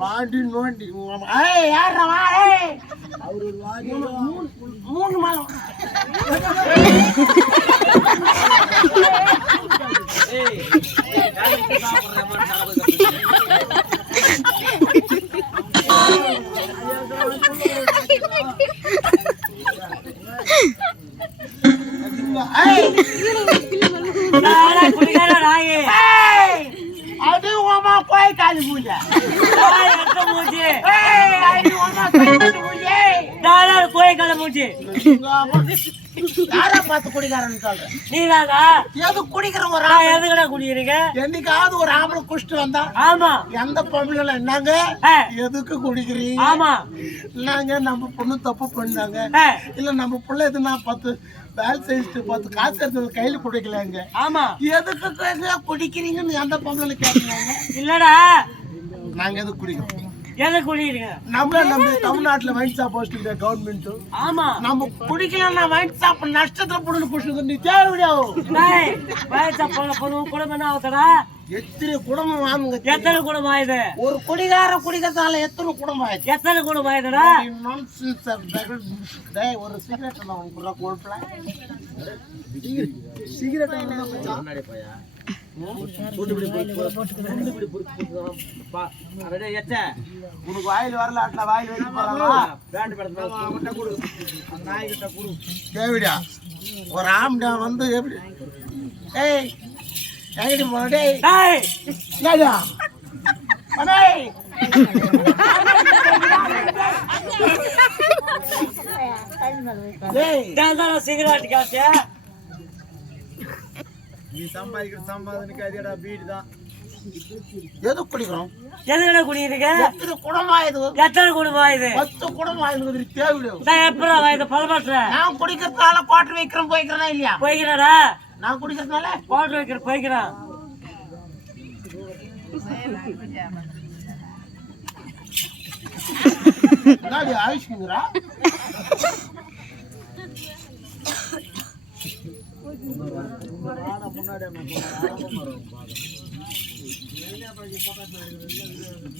பாண்டி நோண்டி யாரவா மூணு மாதம் என்னைக்காவது ஒரு ஆம்பளை குடிச்சிட்டு வந்தா ஆமா எந்த பொம்பளை என்னங்க எதுக்கு குடிக்கிறீங்க ஆமா என்னங்க நம்ம பொண்ணு தப்பு பண்ணாங்க இல்ல நம்ம பிள்ளை எதுனா பார்த்து வேலை செஞ்சுட்டு பார்த்து காசு எடுத்து கையில குடிக்கலாங்க ஆமா எதுக்கு குடிக்கிறீங்கன்னு எந்த பொம்பளை கேட்கறாங்க இல்லடா நாங்க எதுக்கு குடிக்கிறோம் நம்ம தமிழ்நாட்டுல வைன் ஷாப் வச்சுட்டு கவர்மெண்ட் ஆமா நம்ம குடிக்கலாம் வைன் ஷாப் நஷ்டத்துல போட்டு குடிச்சது நீ தேவையா எத்தனை குடும்பம் வாங்குங்க எத்தனை குடும்பம் ஆயுது ஒரு குடிகார குடிக்கிறதால எத்தனை குடும்பம் ஆயுது எத்தனை குடும்பம் ஆயுதுடா ஒரு சிகரெட் சிகரெட் உனக்கு வாயில் வரல வாயில் தேவிடா ஒரு ஆம்டா வந்து எப்படி ஏய் எங்கடி போன சிகரெட் காசு நீ சம்பாதிக்கிற சம்பாதனைக்கு அதேடா வீடு தான் எது குடிக்கிறோம் எதுல குடிக்கிறீங்க எத்தனை குடமாயுது எத்தனை குடமாயுது 10 குடமாயுது தேவையில்லை எப்பறம் வாயுது பலபட்ற நான் குடிக்கிறதால குவாட்டர் வைக்கிறேன் போய்க்கிறேனா இல்லையா போய்க்கிறடா நான் குடிக்கிறதால குவாட்டர் வைக்கிற போய்க்கிறேன் நாடி ஆயிஷ்ங்கறா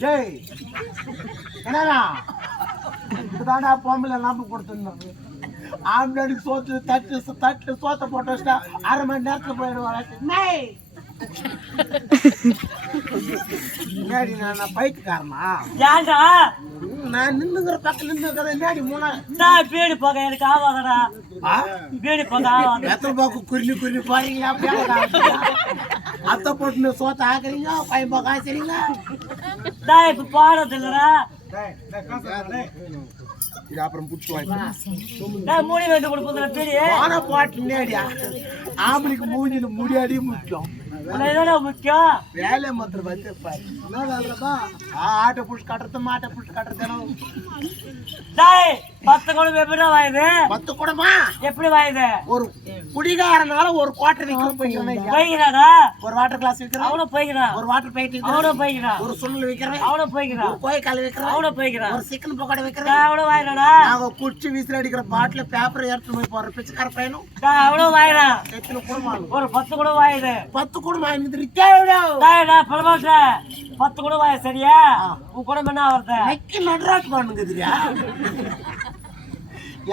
ஜெய் என்னடா இதுதான்டா பொம்பளை நம்ப கொடுத்துருந்தது ஆம்பளைக்கு சோத்து தட்டு சோத்தை போட்டு வச்சுட்டா 1/2 மணி நேரத்துல போயிடுவாங்க நான் பைத்துக்காரனா யாரா நான் நின்னுங்கிற பக்கம் நின்னுக்கிற நேடி மூணா பேடி போக எனக்கு ஆவாதடா பேடி போக ஆவாத எத்தனை பக்கம் குறினி பாருங்க அத்தை போட்டு சோத்தை ஆக்குறீங்க பையன் போக ஆச்சுறீங்க இப்ப பாடுறது இல்லடா இது அப்புறம் மூடி வேண்டு கொடுப்பதுல பெரிய பாட்டு நேடியா ஆம்பளைக்கு மூஞ்சில முடியாடி முக்கியம் முக்கியம் வேலை மாத்திரம் வந்து ஆட்டை புடிச்சு கட்டுறது மாட்டை புடிச்சு கட்டுறது 10 குடம் எப்படி வாயுது? 10 குடமா எப்படி வாயுது? ஒரு குடிகாரனால ஒரு குவார்டர் விக்கிறோம் போய்கிறானா? ஒரு வாட்டர் கிளாஸ் விக்கிறோம் அவனும் போய்கிறான். ஒரு வாட்டர் பேக்கெட் விக்கிறோம் அவனும் போய்கிறான். ஒரு சுண்டல் விக்கிறோம் அவனும் போய்கிறான். ஒரு கோயக்கால் விக்கிறோம் அவனும் போய்கிறான். ஒரு சிக்கன் பக்கோடா விக்கிறோம் அவனும் வாயிறானா? நாங்க குச்சி வீசில அடிக்கிற பாட்டில பேப்பர் எடுத்து போய் போற பிச்சைக்கார பையனும் அவனும் வாயிறான். எத்தனை குடம்? ஒரு 10 குடம் வாயுது. 10 குடம் வாங்கிட்டு பரவாயில்ல 10 குடம் வாய சரியா? உன் குடம் என்ன வருது? நக்கி நடுராட்டு பண்ணுங்குதுரியா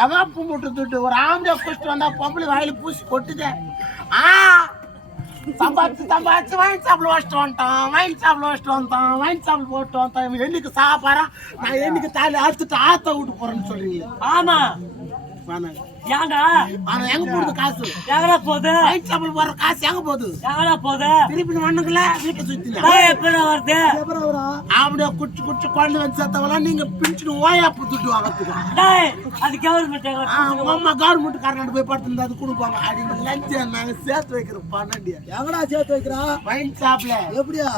எவாப்பு முட்டு துட்டு ஒரு ஆம்பளை குடிச்சிட்டு வந்தா பொம்பளை வாயில பூசி கொட்டுதே. சம்பாதிச்சு வாங்கி சாப்பிட வச்சுட்டு வந்துட்டான் போட்டு வந்தான் என்னைக்கு சாப்பாரா நான் என்னைக்கு தாலி அறுத்துட்டு ஆத்த விட்டு போறேன்னு சொல்றீங்க. ஆமா ஏண்டா ஆனா எங்க போகுது காசு? எங்கடா போகுது? வாங்கி சாப்பிட போற காசு எங்க போகுது? எங்கடா போகுது? திருப்பி மண்ணுக்குள்ள வீட்டை சுத்தில எப்படி வருது? அப்படியே குச்சி குழந்தை வச்சு சேர்த்தவெல்லாம் நீங்க பிடிச்சிட்டு ஓயா புத்துட்டு வாங்கறதுக்கு அது கவர்மெண்ட் அம்மா கவர்மெண்ட் காரன் போய் படுத்து அது கொடுப்பாங்க. அப்படின்னு லஞ்ச நாங்க சேர்த்து வைக்கிறோம். பன்னெண்டு எங்கடா சேர்த்து வைக்கிறோம்? வைன் ஷாப்ல. எப்படியா?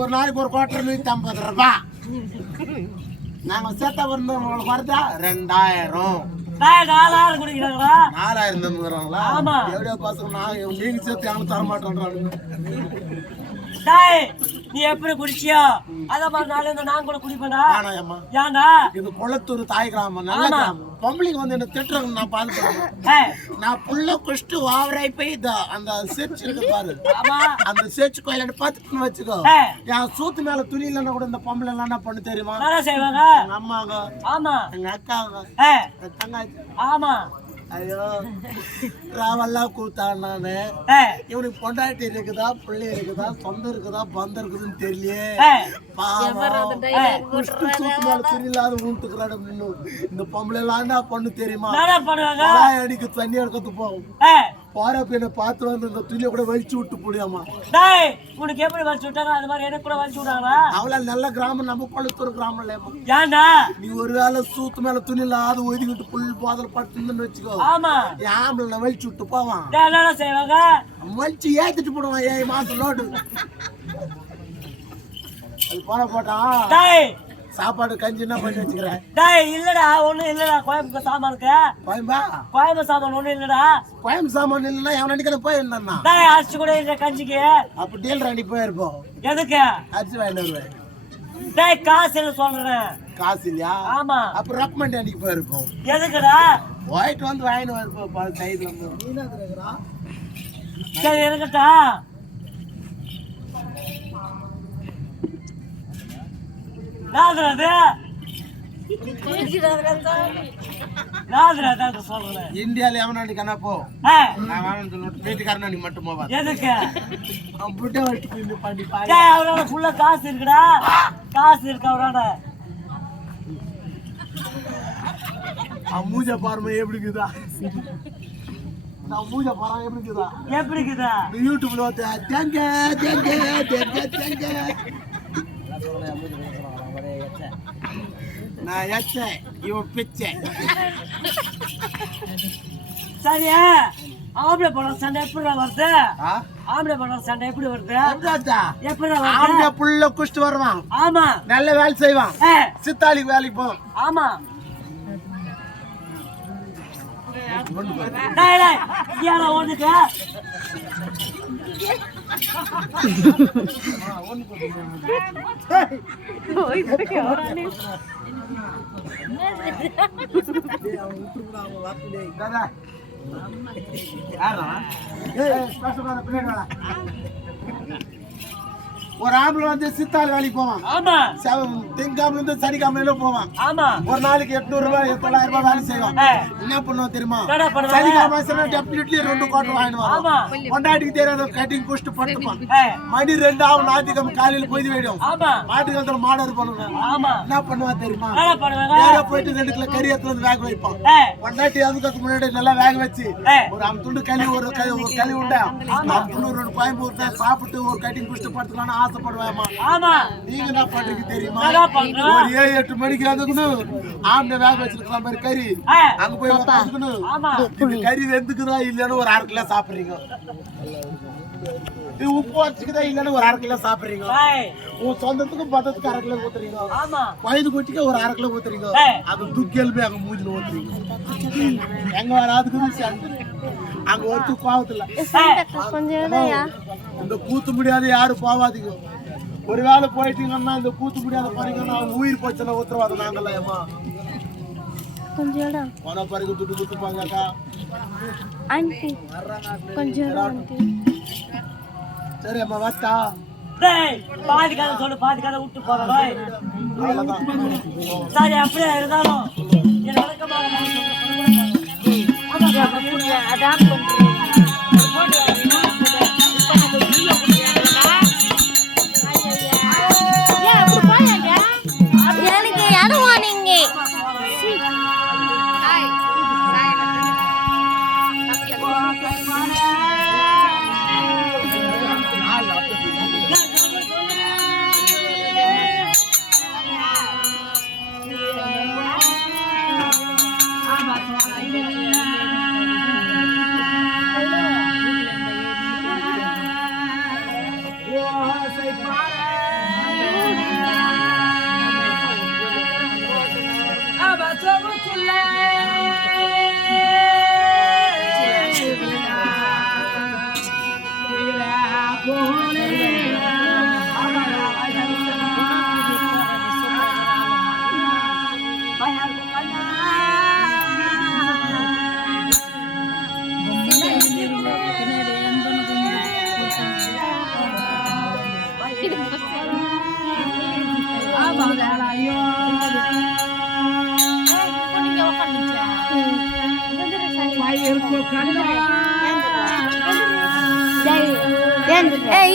ஒரு நாளைக்கு ஒரு குவார்டர் 150 ரூபாய். நாங்க சேர்த்தா உங்களுக்கு வருதா 2000. 4000 குடிக்கிறாங்களா? 4000 தந்துறாங்களா? ஆமா. எவ்வளவு பசங்க நான் நீங்க சேர்த்து அவங்க தர மாட்டேன்றாங்க. நீ எப்படி குடிச்சியோ அத மாதிரி நாளை நான் கூட குடிப்பேனா? ஏன்டா இது கொளத்தூர் தாய் கிராமம், நல்ல கிராமம். பொம்பளைங்க வந்து என்ன திட்டுறாங்க, நான் பாத்துக்கிறேன். நான் புள்ள குஷ்டு ஓவராய் போய் அந்த சேர்ச் இருக்கு பாரு, அந்த சேர்ச் கோயில பாத்துட்டு வச்சுக்கோ. என் சூத்து மேல துணி இல்லைன்னா கூட இந்த பொம்பளை எல்லாம் என்ன பண்ணு தெரியுமா? செய்வாங்க எங்க அம்மாங்க, ஆமா, எங்க அக்காங்க, தங்காச்சி. ஆமா. ஐயோ ராவெல்லாம் கூத்தான். நானு இவனுக்கு பொண்டாட்டி இருக்குதா, பிள்ளை இருக்குதா, சொந்தம் இருக்குதா, பந்தம் இருக்குதுன்னு தெரியலையே. தெரியலாத ஊட்டுக்கிறாடு. இந்த பொம்பளை எல்லாம் என்ன பண்ணு தெரியுமா? அடிக்கு தண்ணி எடுக்கிறது போகும். போற பையனை பார்த்து வந்து இந்த துணியை கூட வலிச்சு விட்டு போடியாமா. உனக்கு எப்படி வலிச்சு விட்டாங்க அது மாதிரி எனக்கு கூட வலிச்சு விட்டாங்களா? அவ்வளவு நல்ல கிராமம் நம்ம கொளுத்தூர் கிராமம் இல்லையா? ஏன்டா நீ ஒரு வேளை சூத்து மேல துணி இல்லாத ஒதுக்கிட்டு புல் போதல் படுத்துன்னு வச்சுக்கோ. ஆமா, ஆம்பளை வலிச்சு விட்டு போவான். என்ன செய்வாங்க? வலிச்சு ஏத்திட்டு போடுவான். 7 மாசம் லோடு. அது போன போட்டான். சாப்பாடு கஞ்சி என்ன பண்ணி வச்சுக்கிறேன்? இல்லடா ஒண்ணும் இல்லடா. கோயம்பு சாமான் இருக்கு. கோயம்பு சாமான் ஒண்ணும் இல்லடா. கோயம்பு சாமான் இல்லைன்னா எவன் அடிக்கிற போயிருந்தான். அரிசி கூட இல்ல கஞ்சிக்கு. அப்ப டீல் ராணி போயிருப்போம். எதுக்கு? அரிசி வாங்கிட்டு வருவேன். காசு இல்ல சொல்றேன். காசு இல்லையா? ஆமா. அப்ப ரெக்கமெண்ட் அன்னைக்கு போயிருப்போம். எதுக்குடா? போயிட்டு வந்து வாங்கிட்டு வருப்போம். சைடுல சரி இருக்கட்டா. இந்தியால எவனாடி கண்ணப்போ வீட்டுக்காரன் மட்டும் போவா. எதுக்கு? பண்ணி அவரோட ஃபுல்லா காசு இருக்குடா. காசு இருக்கு அவரோட. மூஜ பாருமா எப்படி இருக்குதா? மூஜ பாரு எப்படி இருக்குதா? எப்படி இருக்குதா? யூடியூப்ல வந்து தேங்க தேங்க தேங்க தேங்க நான் எச்சேன், இவன் பிச்சேன். சரியா? ஆம்பளை பண சண்டை எப்படி வருது? ஆம்பளை பண சண்டை எப்படி வருது? எப்படி ஆம்பளை புள்ள குஷ்டு வருவான். ஆமா, நல்ல வேலை செய்வான். சித்தாளிக்கு வேலைக்கு போவான். ஆமா. ஒண்ணுக்கு ஒரு ஆம்பளை வந்து சித்தாள் வேலைக்கு போவான். ஆமா, திங்காமல இருந்து சனிக்காமல போவான். ஆமா, ஒரு நாளைக்கு 800 ரூபாய் 900 ரூபாய் வேலை செய்வான். என்ன பண்ணுவோம் தெரியுமா? சனிக்காம டெபினெட்லி 2 கோட்டர் வாங்கிடுவான். கொண்டாடிக்கு தெரியாத கட்டிங் குஷ்டு படுத்துப்பான். மணி 2 ஆகும். ஞாயிற்றுக்கிழமை காலையில போய் விடும். மாட்டுக்கு மாடர் பண்ணுவான். என்ன பண்ணுவான் தெரியுமா? போயிட்டு 2 கிலோ கறி எடுத்து வந்து வேக வைப்பான். கொண்டாட்டி அதுக்கு முன்னாடி நல்லா வேக வச்சு ஒரு 5 துண்டு களி ஒரு களி உண்டா 5 துண்டு 2 கோயம்புத்தூர் சாப்பிட்டு ஒரு கட்டிங் குஷ்டு படுத்துக்கலாம்னு ஆசைப்படுவேமா. நீங்க என்ன பண்றீங்க தெரியுமா? ஒரு 7-8 மணிக்கு அதுக்கணும் ஆம்பளை வேக வச்சிருக்கிற மாதிரி கறி அங்க போய் உட்காந்துக்கணும். கறி வெந்துக்குதா இல்லையான்னு ஒரு 1/2 கிலோ சாப்பிடுறீங்க. இது உப்பு வச்சுக்குதா இல்லன்னு ஒரு 1/2 கிலோ சாப்பிடுறீங்க. உன் சொந்தத்துக்கும் பத்தத்துக்கு 1/2 கிலோ ஊத்துறீங்க. வயது குட்டிக்கு ஒரு 1/2 கிலோ ஊத்துறீங்க. அது துக்கியல் போய் அங்க மூஞ்சில ஊத்துறீங்க. எங்க வராதுக்கு சேர்ந்து அங்க ஒருத்தர் பாவத்துல இந்த கூத்து முடியாத யாரும் போவாதீங்க. ஒருவேளை போயிட்டீங்கன்னா இந்த கூத்து முடியாத பாருங்கன்னா உயிர் போச்சுன்னா உத்தரவாதம் நாங்கல்ல ஏமா கொஞ்சம் போன பாருங்க துட்டு குத்துப்பாங்கக்கா. ஆண்டி கொஞ்சம் சரி அம்மா வாஸ்தா பாதி கதை சொல்லு, பாதி கதை விட்டு போறோம். சரி அப்படியே இருந்தாலும் என் வழக்கமாக அதான் எனக்கு யாரும் நீங்க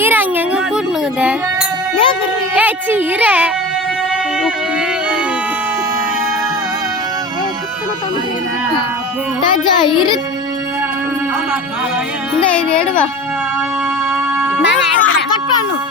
ஈராங்க எங்க கூட்டணுங்குத ஏச்சி இர தாஜா இரு இந்த இது எடுவா நான் கட் பண்ணும்